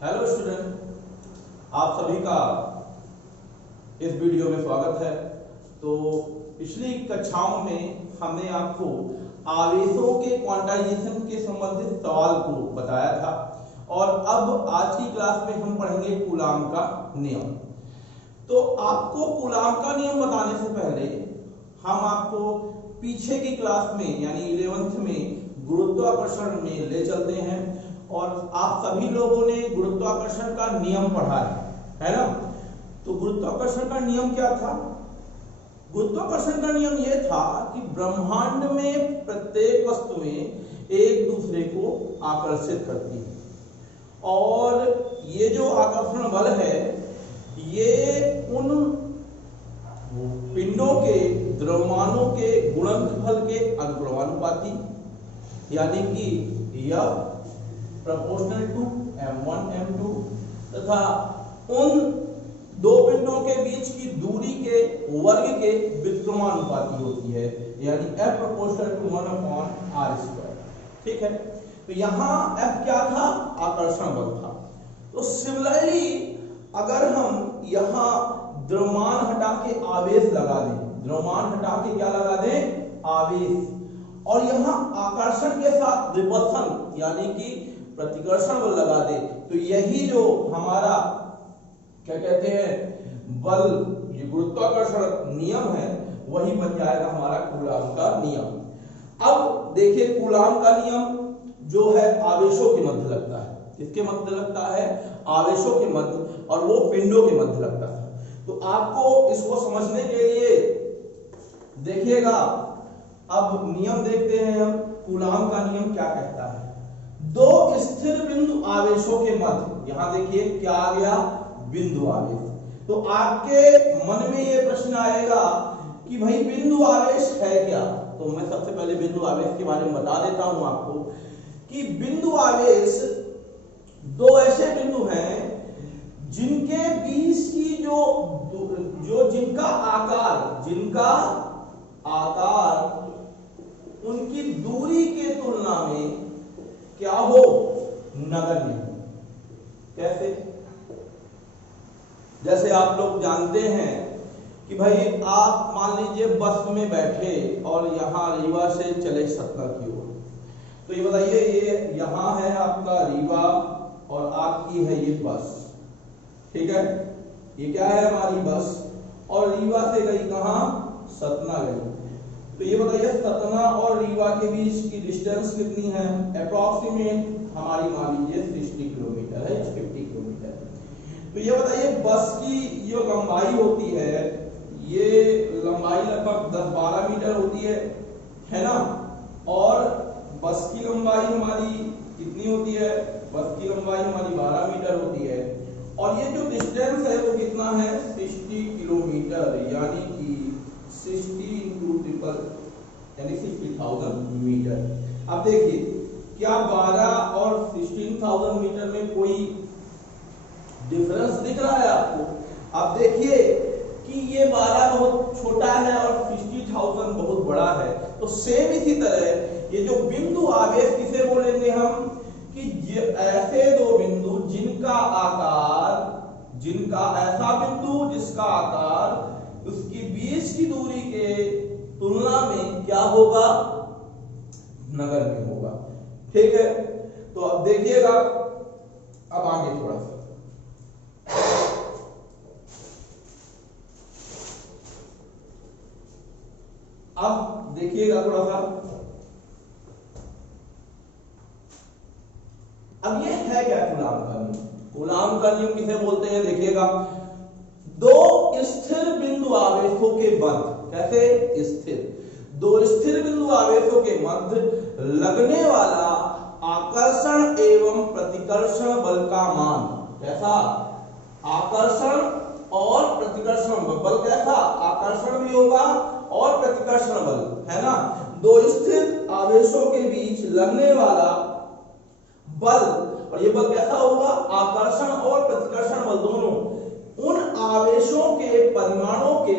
Hello student, आप सभी का इस वीडियो में स्वागत है। तो पिछली कक्षाओं में हमने आपको आवेशों के क्वांटाइजेशन के संबंधित सवाल को बताया था और अब आज की क्लास में हम पढ़ेंगे कूलाम का नियम। तो आपको कूलाम का नियम बताने से पहले हम आपको पीछे की क्लास में यानी 11th में गुरुत्वाकर्षण में ले चलते हैं और आप सभी लोगों ने गुरुत्वाकर्षण का नियम पढ़ा है ना। तो गुरुत्वाकर्षण का नियम क्या था? गुरुत्वाकर्षण का नियम यह था कि ब्रह्मांड में प्रत्येक वस्तुएं एक दूसरे को आकर्षित करती है और ये जो आकर्षण बल है ये उन पिंडों के द्रव्यमानों के गुणनफल के अनुक्रमानुपाती यानी कि यह प्रोपोर्शनल टू m1 m2 तथा उन दो पिंडों के बीच की दूरी के वर्ग के व्युत्क्रमानुपाती होती है यानी f प्रोपोर्शनल टू 1/r²। ठीक है, तो यहाँ f क्या था? आकर्षण बल था। तो सिमिलरली अगर हम यहाँ द्रव्यमान हटा के आवेश लगा दें, द्रव्यमान हटा के क्या लगा दें? आवेश, और यहाँ आकर्षण के साथ रिपल्सन यानी कि प्रतिकर्षण बल लगा दे, तो यही जो हमारा क्या कहते हैं बल, ये गुरुत्वाकर्षण नियम है, वही बन जाएगा हमारा कूलाम का नियम। अब देखिए कूलाम का नियम जो है आवेशों के मध्य लगता है। किसके मध्य लगता है? आवेशों के मध्य, और वो पिंडों के मध्य लगता है। तो आपको इसको समझने के लिए देखिएगा, अब नियम देखते हैं हम। कूलाम का नियम क्या कहता है? दो स्थिर बिंदु आवेशों के मध्य, यहां देखिए क्या आ गया? बिंदु आवेश। तो आपके मन में ये प्रश्न आएगा कि भाई बिंदु आवेश है क्या? तो मैं सबसे पहले बिंदु आवेश के बारे में बता देता हूं आपको कि बिंदु आवेश दो ऐसे बिंदु हैं जिनके बीच की जो जिनका आकार उनकी दूरी के तुलना में क्या हो? नगण्य हो। कैसे? जैसे आप लोग जानते हैं कि भाई आप मान लीजिए बस में बैठे और यहाँ रीवा से चले सतना की ओर, तो ये बताइए ये यहाँ है आपका रीवा और आपकी है ये बस। ठीक है, ये क्या है? हमारी बस, और रीवा से गई कहाँ? सतना गई। तो ये बताइए सतना और रीवा के बीच की डिस्टेंस कितनी है? अप्रॉक्सीमेट हमारी मान लीजिए 60 किलोमीटर है, 50 किलोमीटर। तो ये बताइए बस की जो लंबाई होती है, ये लंबाई लगभग 10-12 मीटर होती है ना। और बस की लंबाई हमारी कितनी होती है? बस की लंबाई हमारी 12 मीटर होती है, और ये जो डिस्टेंस है वो कितना है? 60 किलोमीटर, यानी कि 60 into ट्रिपल यानी 60,000 मीटर। अब देखिए क्या 12 और 16,000 मीटर में कोई डिफरेंस दिख रहा है आपको? अब देखिए कि ये 12 बहुत छोटा है और 60,000 बहुत बड़ा है। तो सेम इसी तरह ये जो बिंदु आवेश किसे बोलेंगे हम? कि ऐसे दो बिंदु जिनका ऐसा बिंदु जिसका आकार उसकी बीच की दूरी के तुलना में क्या होगा? नगण्य होगा। ठीक है, तो अब देखिएगा, अब आगे थोड़ा सा अब देखिएगा थोड़ा सा। अब ये है क्या कूलाम का नियम? कूलाम का नियम किसे बोलते हैं? देखिएगा, दो स्थिर बिंदु आवेशों के मध्य, कैसे? स्थिर, दो स्थिर बिंदु आवेशों के मध्य लगने वाला आकर्षण एवं प्रतिकर्षण बल का मान। कैसा? आकर्षण और प्रतिकर्षण बल कैसा? आकर्षण भी होगा और प्रतिकर्षण बल, है ना। दो स्थिर आवेशों के बीच लगने वाला बल, और ये बल कैसा होगा? आकर्षण और प्रतिकर्षण बल दोनों उन आवेशों के परिमाणों के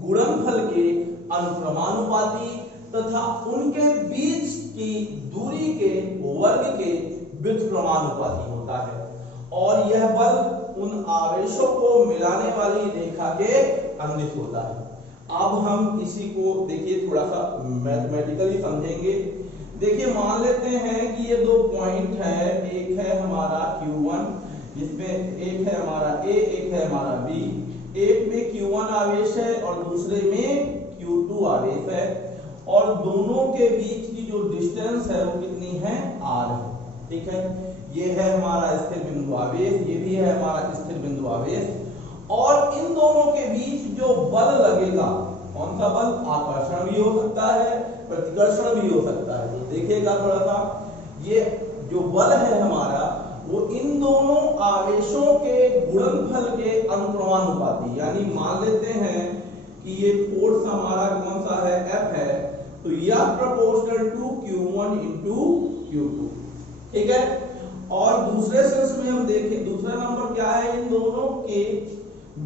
गुणनफल के अनुक्रमानुपाती तथा उनके बीच की दूरी के वर्ग के व्युत्क्रमानुपाती होता है। और उन आवेशों को मिलाने वाली रेखा के अंदिश होता है। अब हम इसी को देखिए थोड़ा सा मैथमेटिकली समझेंगे। देखिए मान लेते हैं कि ये दो पॉइंट है, एक है हमारा Q1 जिसमें एक है हमारा A, एक है हमारा B। एक में Q1 आवेश है और दूसरे में Q2 आवेश है, और दोनों के बीच की जो डिस्टेंस है वो कितनी है, R है। ठीक है, ये है हमारा स्थिर बिंदु आवेश, ये भी है हमारा स्थिर बिंदु आवेश, और इन दोनों के बीच जो बल लगेगा, कौन सा बल, आकर्षण भी हो सकता है, प्रतिकर्षण भी हो सकता है। तो देखिएगा थोड़ा सा, ये जो बल है हमारा वो इन दोनों आवेशों के गुणनफल के अनुक्रमानुपाती, यानी मान लेते हैं कि ये फोर्स हमारा कौन सा है, F है, तो यह proportional to Q1 into Q2। ठीक है, और दूसरे सेंस में हम देखें, दूसरा नंबर क्या है, इन दोनों के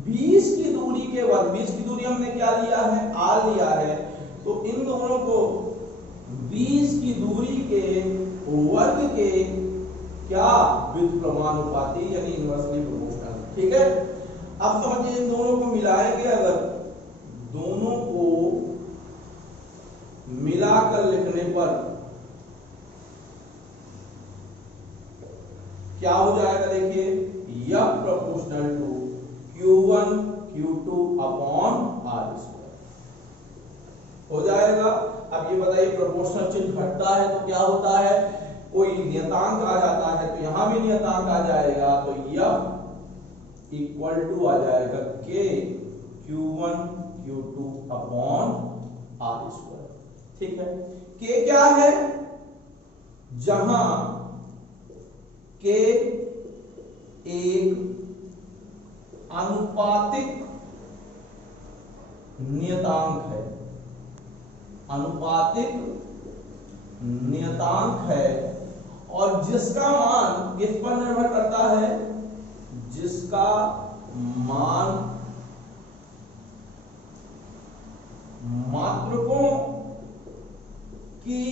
20 की दूरी के वर्ग, 20 की दूरी हमने क्या लिया है, R लिया है, तो इन दोनों को 20 की दूरी के वर्ग के क्या, व्युत्क्रमानुपाती यानी इनवर्सली प्रोपोर्शनल। ठीक है, अब समझिए इन दोनों को मिलाएंगे, अगर दोनों को मिलाकर लिखने पर क्या हो जाएगा, देखिए यह proportional to Q1 Q2 upon R² हो जाएगा। अब ये बताइए प्रोपोर्शनल चिन्ह घटता है तो क्या होता है, कोई नियतांक आ जाता है तो यहां भी नियतांक आ जाएगा, तो यह इक्वल टू आ जाएगा K Q1 Q2 upon R²। ठीक है, K क्या है, जहां K एक आनुपातिक नियतांक है, आनुपातिक नियतांक है, और जिसका मान किस पर निर्भर करता है, जिसका मान मात्रकों की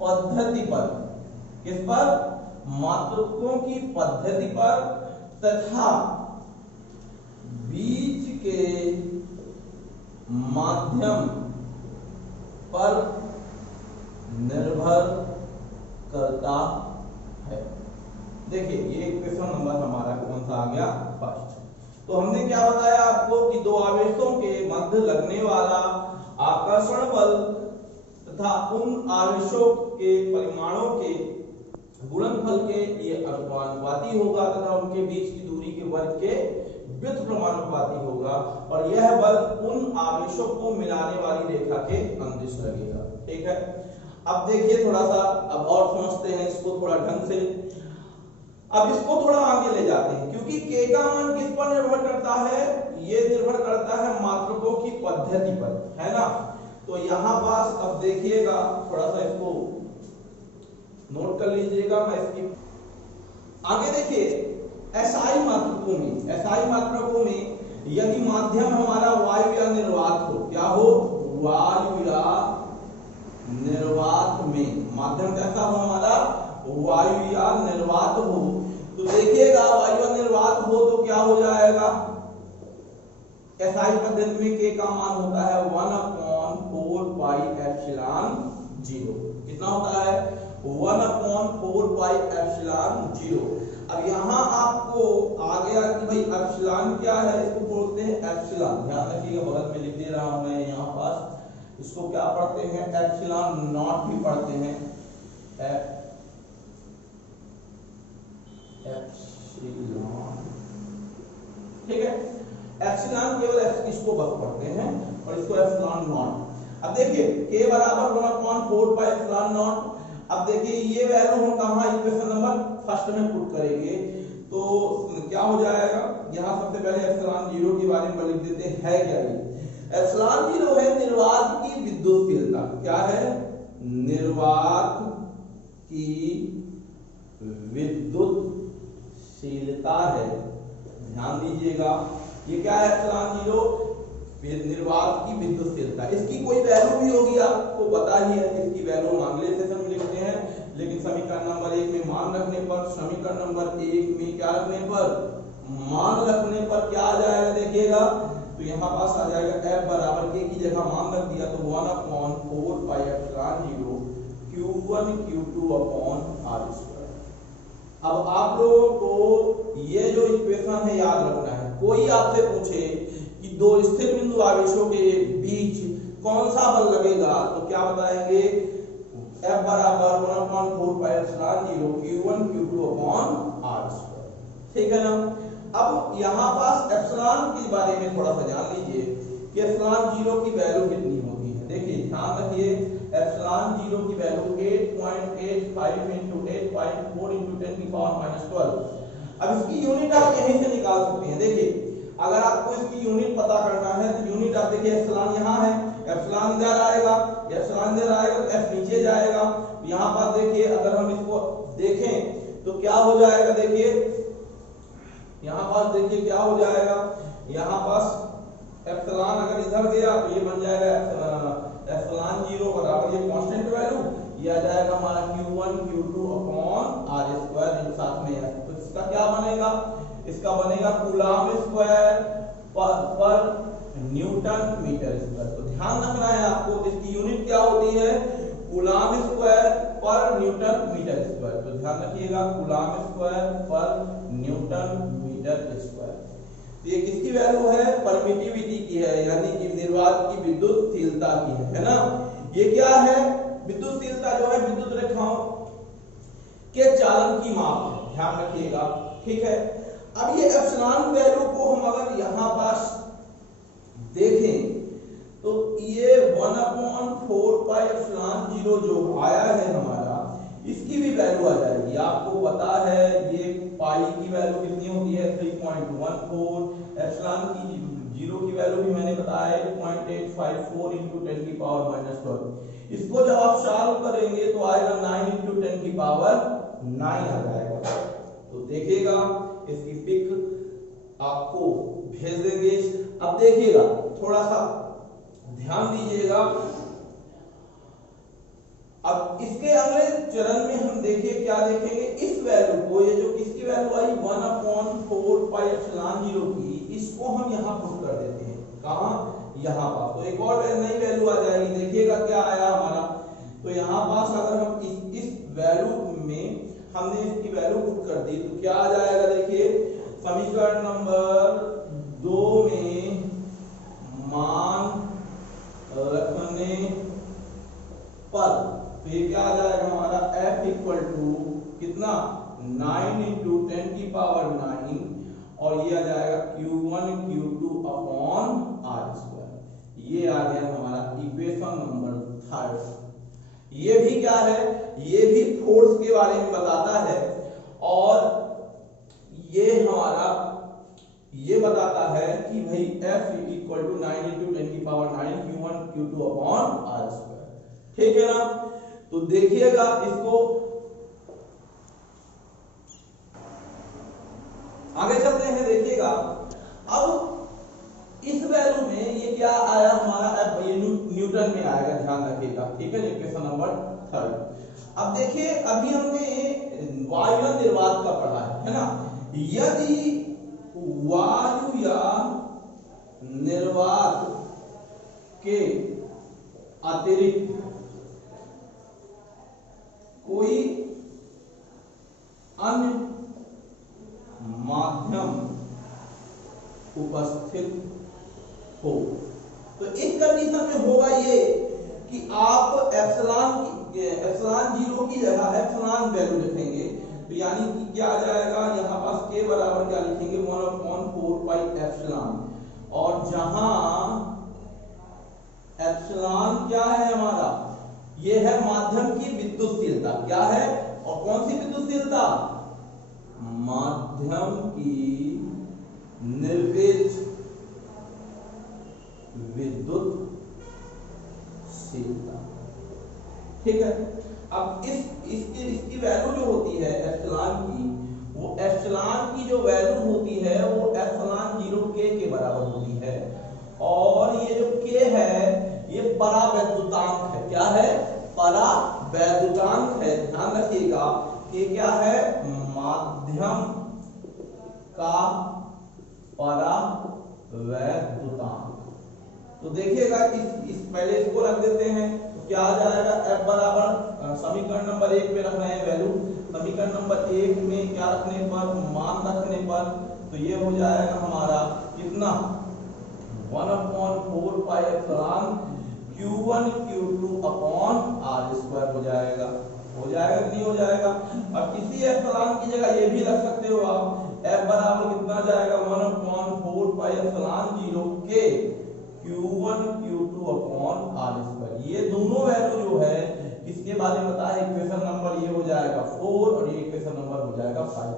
पद्धति पर, किस पर, मात्रकों की पद्धति पर तथा बीच के माध्यम पर निर्भर करता है। देखिए ये क्वेश्चन नंबर हमारा कौन सा आ गया, फर्स्ट। तो हमने क्या बताया आपको कि दो आवेशों के मध्य लगने वाला आकर्षण बल तथा उन आवेशों के परिमाणों के गुणनफल के ये अनुपाती होगा तथा उनके बीच की दूरी के वर्ग के व्युत्क्रमानुपाती होगा, और यह बल उन आवेशों को मिलाने वाली रेखा के अंदिश लगेगा। ठीक है, अब देखिए थोड़ा सा अब और समझते हैं इसको थोड़ा ढंग से। अब इसको थोड़ा आगे ले जाते हैं, क्योंकि K का मान किस पर निर्भर करता है, ये निर्भर करता है मात्रकों की पद्धति पर, है ना। तो यहां पास अब देखिएगा थोड़ा सा इसको नोट कर लीजिएगा, मैं इसकी आगे देखिए SI मात्रकों में, SI मात्रकों में यदि माध्यम हमारा वायु या निर्वात हो, क्या हो, वायु या निर्वात में, माध्यम कैसा हो हमारा, वायु या निर्वात हो, तो देखिएगा वायु या निर्वात हो तो क्या हो जाएगा, SI पद्धति में K का मान होता है 1/4 पाई एप्सिलॉन 0। कितना होता है, 1/4 पाई एप्सिलॉन 0। अब यहाँ आपको आ गया कि भाई एप्सिलॉन क्या है, इसको बोलते हैं एप्सिलॉन, ध्यान रखिएगा बगल में लिख दे रहा हूं मैं यहाँ पास, इसको क्या पढ़ते हैं, एप्सिलॉन नॉट भी पढ़ते हैं, एप्सिलॉन। ठीक है, एप्सिलॉन केवल इसको बस पढ़ते हैं और इसको एप्सिलॉन नॉट। अब देखिए K बराबर 1/4 पाई एप्सिलॉन नॉट। अब देखिए ये वैल्यू हम कहां इक्वेशन नंबर फर्स्ट में पुट करेंगे, तो क्या हो जाएगा, यहां सबसे पहले एप्सिलॉन 0 के बारे में लिख देते हैं, है क्या ये, एप्सिलॉन 0 है निर्वात की विद्युतशीलता। क्या है, निर्वात की विद्युतशीलता है, ध्यान दीजिएगा, ये क्या है एप्सिलॉन 0, निर्वात की विद्युतशीलता। इसकी कोई वैल्यू भी होगी आपको पता ही है, इसकी वैल्यू हम अगले सेशन में लिखते हैं, लेकिन सभी समीकरण नंबर 1 में मान रखने पर, समीकरण नंबर 1 में क्या रखने पर, मान रखने पर क्या आ जाएगा देखिएगा, तो यहाँ पास आ जाएगा f बराबर k की जगह मान रख दिया तो 1/4 pi epsilon 0 q1 q2 upon r square. अब आप लोगों को ये जो इक्वेशन है याद रखना है। कोई आपसे पूछे कि दो स्थिर बिंदु आवेशों के बीच कौन सा बल लगेगा, तो क्या बताएंगे, f बराबर 1/4 pi epsilon 0 q1 q2 upon r square. ठीक है ना। अब यहाँ पास एप्सिलॉन के बारे में थोड़ा सा जान लीजिए कि एप्सिलॉन 0 की वैल्यू कितनी होती है। देखिए ध्यान रखिए, एप्सिलॉन 0 की वैल्यू 8.85 into 8.4 into 10 की पावर -12। अब इसकी यूनिट आप यहीं से निकाल सकते हैं। देखिए अगर आपको इसकी यूनिट पता करना है तो यूनिट आप देखिए, एप्सिलॉन यहाँ है, एप्सिलॉन इधर आएगा, एप्सिलॉन इधर आएगा तो एफ नीचे जाएगा। यहाँ पर देखिए अगर हम इसको देखें तो क्या हो जाएगा, देखिए यहाँ पास देखिए क्या हो जाएगा, यहाँ पास एप्सिलॉन अगर इधर गया तो ये बन जाएगा एप्सिलॉन 0 बराबर ये कांस्टेंट वैल्यू, ये आ जाएगा हमारा q1 q2 upon r square साथ में है। तो इसका क्या बनेगा, इसका बनेगा कूलम्ब स्क्वायर पर न्यूटन मीटर स्क्वायर। तो ध्यान रखना है आपको, इसकी यूनिट क्या होती है, कूलम्ब स्क्वायर पर न्यूटन मीटर स्क्वायर। तो ध्यान रखिएगा कूलम्ब स्क्वायर पर न्यूटन मीटर स्क्वायर। तो ये किसकी वैल्यू है, परमिटिविटी की है, यानी कि निर्वात की विद्युतशीलता की है ना। ये क्या है, विद्युतशीलता जो है विद्युत रेखाओं के चालन की माप है, ध्यान रखिएगा। ठीक है। अब ये एप्सिलॉन वैल्यू को हम अगर यहाँ पास देखें तो ये 1/4 पाई एप्सिलॉन 0 जो आया है हमारा, इसकी भी वैल्यू आ जाएगी। आपको पता है ये पाई की वैल्यू कितनी होती है, 3.14। एप्सिलॉन की 0 की वैल्यू भी मैंने बताया 0.854 into 10 की पावर -12। इसको जब आप सॉल्व करेंगे तो आएगा 9 into 10 की पावर 9 आ जाएगा। तो देखिएगा इसकी पिक आपको भेज देंगे। अब देखिएगा थोड़ा सा ध्यान दीजिएगा। अब इसके अगले चरण में हम देखिए क्या देखेंगे, इस वैल्यू को, ये जो किसकी वैल्यू आई 1/4 पाई एप्सिलॉन 0 की, इसको हम यहाँ पुट कर देते हैं, कहाँ, यहाँ पास। तो एक और नई वैल्यू आ जाएगी, देखिएगा क्या आया हमारा। तो यहाँ पास अगर हम इस वैल्यू में हमने इसकी वैल्यू पुट कर दी तो क्या आ जाएगा, देखिए समीकरण नंबर 2 में मान रखने पर तो ये क्या आ जाएगा हमारा, f इक्वल टू कितना, 9 into 10 की पावर 9 और ये आ जाएगा q1 q2 upon r square. ये आ गया हमारा इक्वेशन नंबर 3। ये भी क्या है, ये भी फोर्स के बारे में बताता है और ये हमारा ये बताता है कि भाई f इक्वल टू 9 into 10 की power 9 q1 q2 upon r square. ठीक है ना। तो देखिएगा इसको आगे चलते हैं। देखिएगा अब इस वैल्यू में ये क्या आया हमारा, f ये न्यूटन में आएगा, ध्यान रखिएगा। ठीक है, इक्वेशन नंबर 3। अब देखिए अभी हमने वायु निर्वात का पढ़ा है ना। यदि वायु या निर्वात के अतिरिक्त कोई अन्य माध्यम उपस्थित हो तो इस कंडीशन में होगा ये कि आप एप्सिलॉन 0 की जगह एप्सिलॉन वैल्यू लिखेंगे। तो यानी कि क्या आ जाएगा, यहाँ पास k बराबर क्या लिखेंगे, 1/4 पाई एप्सिलॉन। और जहां एप्सिलॉन क्या है हमारा, ये है माध्यम की विद्युतशीलता। क्या है, और कौन सी विद्युतशीलता, माध्यम की निर्वेद विद्युत शीलता। ठीक है। अब इसकी वैल्यू जो होती है एप्सिलॉन की, वो एप्सिलॉन की जो वैल्यू होती है वो एप्सिलॉन 0 k के बराबर होती है। और ये जो k है ये परावैद्युतांक है। क्या है, परावैद्युतांक। वैद्युतांक है, ध्यान रखिएगा कि क्या है, माध्यम का परावैद्युतांक। तो देखिएगा इस पहले इसको रख देते हैं, तो क्या आ जाएगा, F बराबर समीकरण नंबर 1 में रख रहे हैं वैल्यू, समीकरण नंबर 1 में क्या रखने पर, मान रखने पर, तो ये हो जाएगा हमारा कितना, 1/4 pi epsilon Q1 Q2 upon R² हो जाएगा कि नहीं हो जाएगा। अब इसी एप्सिलॉन की जगह ये भी रख सकते हो आप, F बराबर कितना जाएगा, 1/4 पाई एप्सिलॉन 0 के Q1 Q2 अपॉन R²। ये दोनों वैल्यू जो है इसके बारे में बताया, इक्वेशन नंबर ये हो जाएगा 4 और ये इक्वेशन नंबर हो जाएगा 5।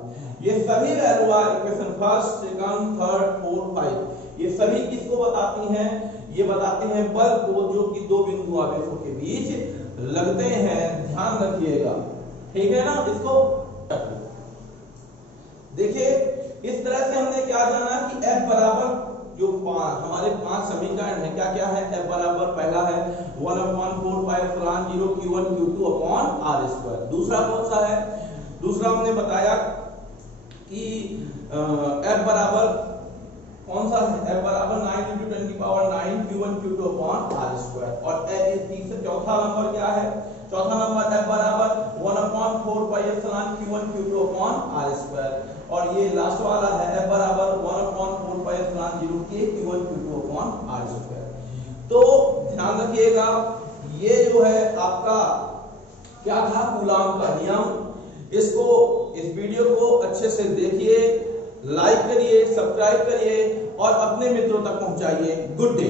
ये सभी value equation first, second, third, fourth, 5 ये सभी किसको बताती हैं, ये बताते हैं बल को जो कि दो बिंदु आवेशों के बीच लगते हैं, ध्यान रखिएगा, ठीक है ना। इसको देखिए इस तरह से हमने क्या जाना कि F बराबर जो हमारे 5 समीकरण है, क्या क्या है, F बराबर पहला है 1/4 pi epsilon 0 Q1 Q2 upon R²। दूसरा कौन सा है, दूसरा हमने बताया कि F बराबर कौन सा है, F बराबर 9 × 10⁹ Q1 Q2 अपॉन R²। और तीसरा चौथा नंबर क्या है, चौथा नंबर F बराबर 1/4 pi epsilon Q1 Q2 upon R²। और ये लास्ट वाला है F बराबर 1/4 पाई एप्सिलॉन 0 के Q1 Q2 अपॉन R²। तो ध्यान रखिएगा ये जो है आपका क्या था, कूलाम का नियम। इसको, इस वीडियो को अच्छे से देखिए, लाइक करिए, सब्सक्राइब करिए और अपने मित्रों तक पहुंचाइए। Good day.